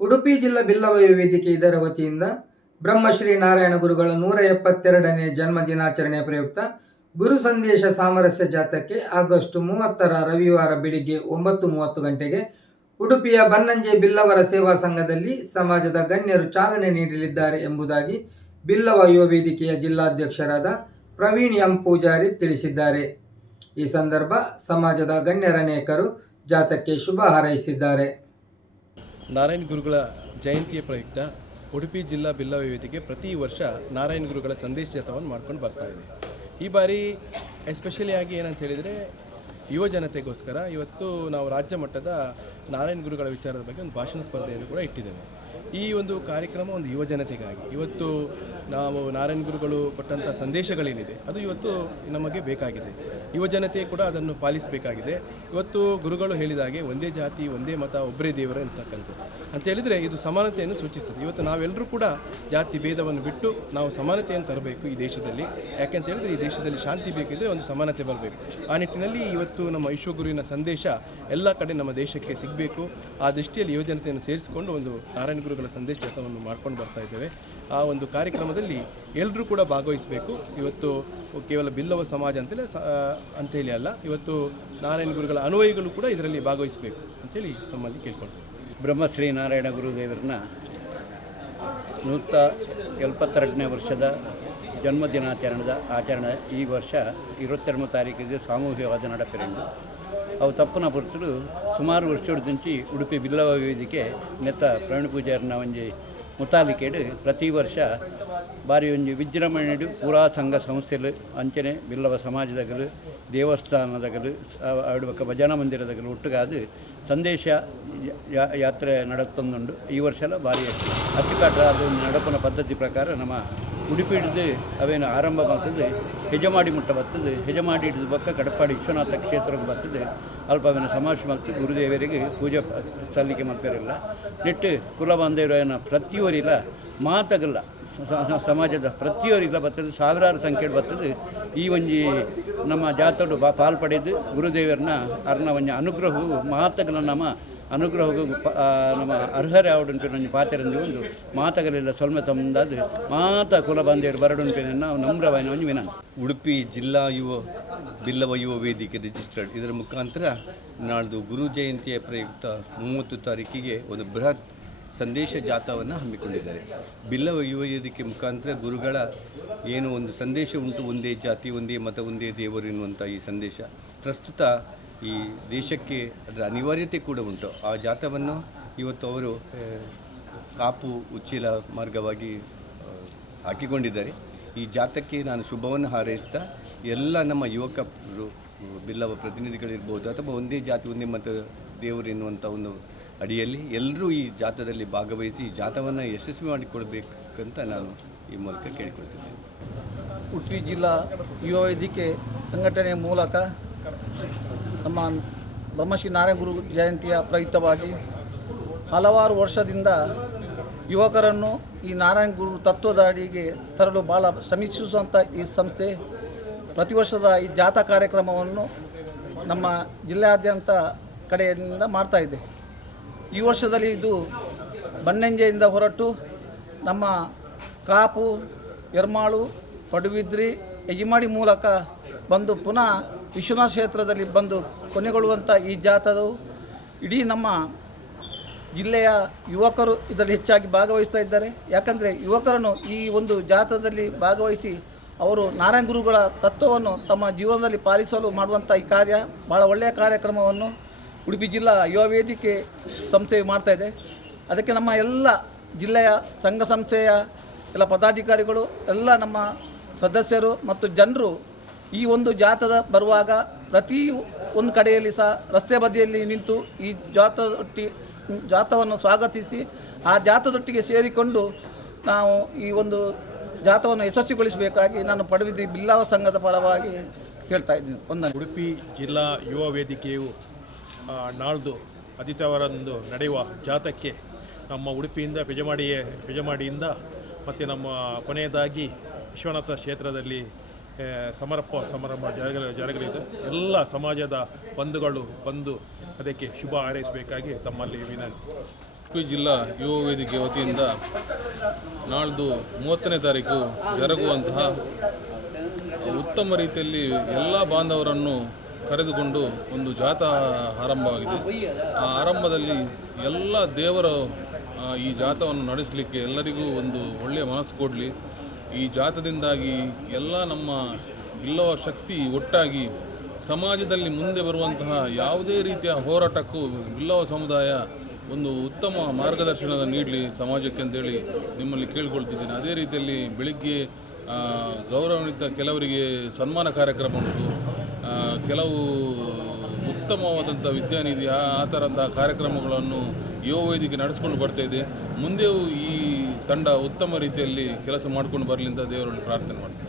ಉಡುಪಿ ಜಿಲ್ಲಾ ಬಿಲ್ಲವ ವೇದಿಕೆ ಇದರ ವತಿಯಿಂದ ಬ್ರಹ್ಮಶ್ರೀ ನಾರಾಯಣ ಗುರುಗಳ 172ನೇ ಜನ್ಮ ದಿನಾಚರಣೆಯ ಪ್ರಯುಕ್ತ ಗುರು ಸಂದೇಶ ಸಾಮರಸ್ಯ ಜಾಥಾಕ್ಕೆ ಆಗಸ್ಟ್ 30ರ ರವಿವಾರ ಬೆಳಿಗ್ಗೆ 9:30 ಗಂಟೆಗೆ ಉಡುಪಿಯ ಬನ್ನಂಜೆ ಬಿಲ್ಲವರ ಸೇವಾ ಸಂಘದಲ್ಲಿ ಸಮಾಜದ ಗಣ್ಯರು ಚಾಲನೆ ನೀಡಲಿದ್ದಾರೆ ಎಂಬುದಾಗಿ ಬಿಲ್ಲವ ಯುವ ವೇದಿಕೆಯ ಜಿಲ್ಲಾಧ್ಯಕ್ಷರಾದ ಪ್ರವೀಣ್ ಎಂ ಪೂಜಾರಿ ತಿಳಿಸಿದ್ದಾರೆ. ಈ ಸಂದರ್ಭ ಸಮಾಜದ ಗಣ್ಯರ ಅನೇಕರು ಜಾಥಾಕ್ಕೆ ಶುಭ ಹಾರೈಸಿದ್ದಾರೆ. ನಾರಾಯಣ ಗುರುಗಳ ಜಯಂತಿಯ ಪ್ರಯುಕ್ತ ಉಡುಪಿ ಜಿಲ್ಲಾ ಬಿಲ್ಲವ ವೇದಿಕೆ ಪ್ರತಿ ವರ್ಷ ನಾರಾಯಣ ಗುರುಗಳ ಸಂದೇಶ ಜಾಥಾವನ್ನು ಮಾಡ್ಕೊಂಡು ಬರ್ತಾ ಇದೆ. ಈ ಬಾರಿ ಎಸ್ಪೆಷಲಿ ಆಗಿ ಏನಂತ ಹೇಳಿದರೆ ಯುವ ಜನತೆಗೋಸ್ಕರ ಇವತ್ತು ನಾವು ರಾಜ್ಯ ಮಟ್ಟದ ನಾರಾಯಣ ಗುರುಗಳ ವಿಚಾರದ ಬಗ್ಗೆ ಒಂದು ಭಾಷಣ ಸ್ಪರ್ಧೆಯನ್ನು ಕೂಡ ಇಟ್ಟಿದ್ದೇವೆ. ಈ ಒಂದು ಕಾರ್ಯಕ್ರಮ ಒಂದು ಯುವ ಜನತೆಗಾಗಿ, ಇವತ್ತು ನಾವು ನಾರಾಯಣ ಗುರುಗಳು ಕೊಟ್ಟಂಥ ಸಂದೇಶಗಳೇನಿದೆ ಅದು ಇವತ್ತು ನಮಗೆ ಬೇಕಾಗಿದೆ. ಯುವ ಜನತೆ ಕೂಡ ಅದನ್ನು ಪಾಲಿಸಬೇಕಾಗಿದೆ. ಇವತ್ತು ಗುರುಗಳು ಹೇಳಿದ ಹಾಗೆ ಒಂದೇ ಜಾತಿ ಒಂದೇ ಮತ ಒಬ್ಬರೇ ದೇವರು ಅಂತಕ್ಕಂಥದ್ದು ಅಂತ ಹೇಳಿದರೆ ಇದು ಸಮಾನತೆಯನ್ನು ಸೂಚಿಸ್ತದೆ. ಇವತ್ತು ನಾವೆಲ್ಲರೂ ಕೂಡ ಜಾತಿ ಭೇದವನ್ನು ಬಿಟ್ಟು ನಾವು ಸಮಾನತೆಯನ್ನು ತರಬೇಕು ಈ ದೇಶದಲ್ಲಿ. ಯಾಕೆಂತ ಹೇಳಿದರೆ ಈ ದೇಶದಲ್ಲಿ ಶಾಂತಿ ಬೇಕಿದ್ದರೆ ಒಂದು ಸಮಾನತೆ ಬರಬೇಕು. ಆ ನಿಟ್ಟಿನಲ್ಲಿ ಇವತ್ತು ನಮ್ಮ ವಿಶ್ವಗುರುವಿನ ಸಂದೇಶ ಎಲ್ಲ ಕಡೆ ನಮ್ಮ ದೇಶಕ್ಕೆ ಸಿಗಬೇಕು. ಆ ದೃಷ್ಟಿಯಲ್ಲಿ ಯುವ ಜನತೆಯನ್ನು ಸೇರಿಸಿಕೊಂಡು ಒಂದು ನಾರಾಯಣ ಗುರುಗಳ ಸಂದೇಶ ಜಾಥಾವನ್ನು ಮಾಡ್ಕೊಂಡು ಬರ್ತಾ ಇದ್ದೇವೆ. ಆ ಒಂದು ಕಾರ್ಯಕ್ರಮದಲ್ಲಿ ಎಲ್ಲರೂ ಕೂಡ ಭಾಗವಹಿಸಬೇಕು. ಇವತ್ತು ಕೇವಲ ಬಿಲ್ಲವ ಸಮಾಜ ಅಂತೇಳಿ ಅಲ್ಲ, ಇವತ್ತು ನಾರಾಯಣ ಗುರುಗಳ ಅನುಯಾಯಿಗಳು ಕೂಡ ಇದರಲ್ಲಿ ಭಾಗವಹಿಸಬೇಕು ಅಂತೇಳಿ ತಮ್ಮಲ್ಲಿ ಕೇಳ್ಕೊಳ್ತೇವೆ. ಬ್ರಹ್ಮಶ್ರೀ ನಾರಾಯಣ ಗುರುದೇವರನ್ನ 172ನೇ ವರ್ಷದ ಜನ್ಮದಿನಾಚರಣೆದ ಆಚರಣೆ ಈ ವರ್ಷ 22ನೇ ತಾರೀಕಿಗೆ ಸಾಮೂಹಿಕವಾದ ನಡಪೆರೆಂಡು ಅವು ತಪ್ಪನ ಪುರ್ತರು ಸುಮಾರು ವರ್ಷೋಡ್ದಿಂಚಿ ಉಡುಪಿ ಬಿಲ್ಲವ ವೇದಿಕೆ ನೆತ್ತ ಪ್ರವೀಣ್ ಪೂಜಾರಿನ ಒಂಜಿ ಮುತಾಲಿಕೆಡು ಪ್ರತಿ ವರ್ಷ ಬಾರಿ ಒಂಜಿ ವಿಜೃಂಭಣೆಡು ಪೂರಾ ಸಂಘ ಸಂಸ್ಥೆಲು ಅಂಚನೆ ಬಿಲ್ಲವ ಸಮಾಜದಗಲು ದೇವಸ್ಥಾನದಗಲು ಆಡುವ ಭಜನಾ ಮಂದಿರದಗಲು ಒಟ್ಟುಗಾದು ಸಂದೇಶ ಯಾತ್ರೆ ನಡತ್ತೊಂದುಂಡು. ಈ ವರ್ಷ ಬಾರಿ ಅಚ್ಚುಕಟ್ಟಾದ ನಡಪನ ಪದ್ಧತಿ ಪ್ರಕಾರ ನಮ್ಮ ಉಡುಪಿ ಹಿಡಿದು ಅವೇನು ಆರಂಭ ಬರ್ತದೆ, ಹೆಜಮಾಡಿ ಮುಟ್ಟ ಬರ್ತದೆ, ಹೆಜಮಾಡಿ ಹಿಡಿದು ಬಕ್ಕ ಕಡಪಾಡಿ ವಿಶ್ವನಾಥ ಕ್ಷೇತ್ರಕ್ಕೆ ಬರ್ತದೆ. ಅಲ್ಪವೇನ ಸಮಾಜ ಮತ್ತು ಗುರುದೇವರಿಗೆ ಪೂಜೆ ಸಲ್ಲಿಕೆ ಮಾಡ್ತಾರಿಲ್ಲ. ನೆಟ್ಟು ಕುಲ ಬಾಂಧವರನ್ನ ಪ್ರತಿಯೊರಿಲ್ಲ ಮಾತಾಗಲ್ಲ ಸಮಾಜದ ಪ್ರತಿಯೊರಿಲ್ಲ ಬರ್ತದೆ, ಸಾವಿರಾರು ಸಂಖ್ಯೆ ಬರ್ತದೆ. ಈ ಒಂಜಿ ನಮ್ಮ ಜಾತಡು ಪಾಲ್ಪಡೆದು ಗುರುದೇವರನ್ನ ಅರ್ನ ಒಂಜಿ ಅನುಗ್ರಹವು ಮಾತಗಲ ನಮ್ಮ ಅನುಗ್ರಹವು ನಮ್ಮ ಅರ್ಹರ ಆವಡುಂಟು ಪಾತ್ರಂದು ಒಂದು ಮಾತಗಲೆಲ್ಲ ಸೊಲ್ಮೆ ತಂದಾದ ಮಾತ ಕುಲ ಬಾಂಧವರು ಬರಡುಂಟೇನೆ ನಾವು ನಮ್ರವಾಯಿನ ಒಂದು ವಿನಂತಿ. ಉಡುಪಿ ಜಿಲ್ಲಾ ಬಿಲ್ಲವ ಯುವ ವೇದಿಕೆ ರಿಜಿಸ್ಟರ್ಡ್ ಇದರ ಮುಖಾಂತರ ನಾಳ್ದು ಗುರು ಜಯಂತಿಯ ಪ್ರಯುಕ್ತ 30 ತಾರೀಕಿಗೆ ಒಂದು ಬೃಹತ್ ಸಂದೇಶ ಜಾಥಾವನ್ನು ಹಮ್ಮಿಕೊಂಡಿದ್ದಾರೆ. ಬಿಲ್ಲವ ಯುವ ವೇದಿಕೆ ಮುಖಾಂತರ ಗುರುಗಳ ಏನು ಒಂದು ಸಂದೇಶ ಉಂಟು, ಒಂದೇ ಜಾತಿ ಒಂದೇ ಮತ ಒಂದೇ ದೇವರು ಎನ್ನುವಂಥ ಈ ಸಂದೇಶ ಪ್ರಸ್ತುತ ಈ ದೇಶಕ್ಕೆ ಅದರ ಅನಿವಾರ್ಯತೆ ಕೂಡ ಉಂಟು. ಆ ಜಾಥಾವನ್ನು ಇವತ್ತು ಅವರು ಕಾಪು ಉಚ್ಚಿಲ ಮಾರ್ಗವಾಗಿ ಹಾಕಿಕೊಂಡಿದ್ದಾರೆ. ಈ ಜಾಥಾಕ್ಕೆ ನಾನು ಶುಭವನ್ನು ಹಾರೈಸ್ತಾ ಎಲ್ಲ ನಮ್ಮ ಯುವಕರು ಬಿಲ್ಲವ ಪ್ರತಿನಿಧಿಗಳಿರ್ಬೋದು ಅಥವಾ ಒಂದೇ ಜಾತಿ ಒಂದೇ ಮತ ದೇವರು ಎನ್ನುವಂಥ ಒಂದು ಅಡಿಯಲ್ಲಿ ಎಲ್ಲರೂ ಈ ಜಾಥಾದಲ್ಲಿ ಭಾಗವಹಿಸಿ ಈ ಜಾಥಾವನ್ನು ಯಶಸ್ವಿ ಮಾಡಿಕೊಡ್ಬೇಕಂತ ನಾನು ಈ ಮೂಲಕ ಕೇಳಿಕೊಳ್ತಿದ್ದೇನೆ. ಉಡುಪಿ ಜಿಲ್ಲಾ ಯುವ ವೇದಿಕೆ ಸಂಘಟನೆಯ ಮೂಲಕ ನಮ್ಮ ಬ್ರಹ್ಮಶ್ರೀ ನಾರಾಯಣ ಗುರು ಜಯಂತಿಯ ಪ್ರಯುಕ್ತವಾಗಿ ಹಲವಾರು ವರ್ಷದಿಂದ ಯುವಕರನ್ನು ಈ ನಾರಾಯಣ ಗುರು ತತ್ವದ ಅಡಿಗೆ ತರಲು ಭಾಳ ಶ್ರಮಿಸುವಂಥ ಈ ಸಂಸ್ಥೆ ಪ್ರತಿ ವರ್ಷದ ಈ ಜಾಥಾ ಕಾರ್ಯಕ್ರಮವನ್ನು ನಮ್ಮ ಜಿಲ್ಲೆಯಾದ್ಯಂತ ಕಡೆಯಿಂದ ಮಾಡ್ತಾಯಿದೆ. ಈ ವರ್ಷದಲ್ಲಿ ಇದು ಬನ್ನಂಜೆಯಿಂದ ಹೊರಟು ನಮ್ಮ ಕಾಪು, ಎರ್ಮಾಳು, ಪಡುಬಿದ್ರಿ, ಯಜಮಾಡಿ ಮೂಲಕ ಬಂದು ಪುನಃ ವಿಶ್ವನಾಥ ಕ್ಷೇತ್ರದಲ್ಲಿ ಬಂದು ಕೊನೆಗೊಳ್ಳುವಂಥ ಈ ಜಾಥಾವು ಇಡೀ ನಮ್ಮ ಜಿಲ್ಲೆಯ ಯುವಕರು ಇದರಲ್ಲಿ ಹೆಚ್ಚಾಗಿ ಭಾಗವಹಿಸ್ತಾ ಇದ್ದಾರೆ. ಯಾಕಂದರೆ ಯುವಕರನ್ನು ಈ ಒಂದು ಜಾಥಾದಲ್ಲಿ ಭಾಗವಹಿಸಿ ಅವರು ನಾರಾಯಣ ಗುರುಗಳ ತತ್ವವನ್ನು ತಮ್ಮ ಜೀವನದಲ್ಲಿ ಪಾಲಿಸಲು ಮಾಡುವಂಥ ಈ ಕಾರ್ಯ ಭಾಳ ಒಳ್ಳೆಯ ಕಾರ್ಯಕ್ರಮವನ್ನು ಉಡುಪಿ ಜಿಲ್ಲಾ ಯುವ ವೇದಿಕೆ ಸಂಸ್ಥೆಯು ಮಾಡ್ತಾಯಿದೆ. ಅದಕ್ಕೆ ನಮ್ಮ ಎಲ್ಲ ಜಿಲ್ಲೆಯ ಸಂಘ ಸಂಸ್ಥೆಯ ಎಲ್ಲ ಪದಾಧಿಕಾರಿಗಳು, ಎಲ್ಲ ನಮ್ಮ ಸದಸ್ಯರು ಮತ್ತು ಜನರು ಈ ಒಂದು ಜಾಥಾದ ಬರುವಾಗ ಪ್ರತಿ ಒಂದು ಕಡೆಯಲ್ಲಿ ಸಹ ರಸ್ತೆ ಬದಿಯಲ್ಲಿ ನಿಂತು ಈ ಜಾಥಾವನ್ನು ಸ್ವಾಗತಿಸಿ ಆ ಜಾಥಾದೊಟ್ಟಿಗೆ ಸೇರಿಕೊಂಡು ನಾವು ಈ ಒಂದು ಜಾಥಾವನ್ನು ಯಶಸ್ವಿಗೊಳಿಸಬೇಕಾಗಿ ನಾನು ಪಡುಬಿದ್ರಿ ಬಿಲ್ಲವ ಸಂಘದ ಪರವಾಗಿ ಹೇಳ್ತಾ ಇದ್ದೀನಿ. ಉಡುಪಿ ಜಿಲ್ಲಾ ಯುವ ವೇದಿಕೆಯು ನಾಳ್ದು ಆದಿತ್ಯವಾರಂದು ನಡೆಯುವ ಜಾಥಾಕ್ಕೆ ನಮ್ಮ ಉಡುಪಿಯಿಂದ ಪೆಜಮಾಡಿಯಿಂದ ಮತ್ತು ನಮ್ಮ ಕೊನೆಯದಾಗಿ ವಿಶ್ವನಾಥ ಕ್ಷೇತ್ರದಲ್ಲಿ ಸಮಾರಂಭ ಜರಗಲಿದೆ. ಎಲ್ಲ ಸಮಾಜದ ಬಂಧುಗಳು ಬಂದು ಅದಕ್ಕೆ ಶುಭ ಹಾರೈಸಬೇಕಾಗಿ ತಮ್ಮಲ್ಲಿ ವಿನಂತಿ. ಉಡುಪಿ ಜಿಲ್ಲಾ ಯುವ ವೇದಿಕೆ ವತಿಯಿಂದ ನಾಳ್ದು 30ನೇ ತಾರೀಕು ಜರುಗುವಂತಹ ಉತ್ತಮ ರೀತಿಯಲ್ಲಿ ಎಲ್ಲ ಬಾಂಧವರನ್ನು ಕರೆದುಕೊಂಡು ಒಂದು ಜಾಥಾ ಆರಂಭವಾಗಿದೆ. ಆ ಆರಂಭದಲ್ಲಿ ಎಲ್ಲ ದೇವರು ಈ ಜಾಥಾವನ್ನು ನಡೆಸಲಿಕ್ಕೆ ಎಲ್ಲರಿಗೂ ಒಂದು ಒಳ್ಳೆಯ ಮನಸ್ಸು ಕೊಡಲಿ. ಈ ಜಾಥಾದಿಂದಾಗಿ ಎಲ್ಲ ನಮ್ಮ ಬಿಲ್ಲವ ಶಕ್ತಿ ಒಟ್ಟಾಗಿ ಸಮಾಜದಲ್ಲಿ ಮುಂದೆ ಬರುವಂತಹ ಯಾವುದೇ ರೀತಿಯ ಹೋರಾಟಕ್ಕೂ ಬಿಲ್ಲವ ಸಮುದಾಯ ಒಂದು ಉತ್ತಮ ಮಾರ್ಗದರ್ಶನ ನೀಡಲಿ ಸಮಾಜಕ್ಕೆ ಅಂತೇಳಿ ನಿಮ್ಮಲ್ಲಿ ಕೇಳ್ಕೊಳ್ತಿದ್ದೀನಿ. ಅದೇ ರೀತಿಯಲ್ಲಿ ಬೆಳಿಗ್ಗೆ ಗೌರವಾನ್ವಿತ ಕೆಲವರಿಗೆ ಸನ್ಮಾನ ಕಾರ್ಯಕ್ರಮ ಉಂಟು, ಕೆಲವು ಉತ್ತಮವಾದಂಥ ವಿದ್ಯಾನಿಧಿ ಆ ಥರದ ಕಾರ್ಯಕ್ರಮಗಳನ್ನು ಯುವ ವೇದಿಕೆ ನಡೆಸ್ಕೊಂಡು ಬರ್ತಾ ಇದೆ. ಮುಂದೆಯೂ ಈ ತಂಡ ಉತ್ತಮ ರೀತಿಯಲ್ಲಿ ಕೆಲಸ ಮಾಡಿಕೊಂಡು ಬರಲಿ ಅಂತ ದೇವರಲ್ಲಿ ಪ್ರಾರ್ಥನೆ ಮಾಡ್ತೀನಿ.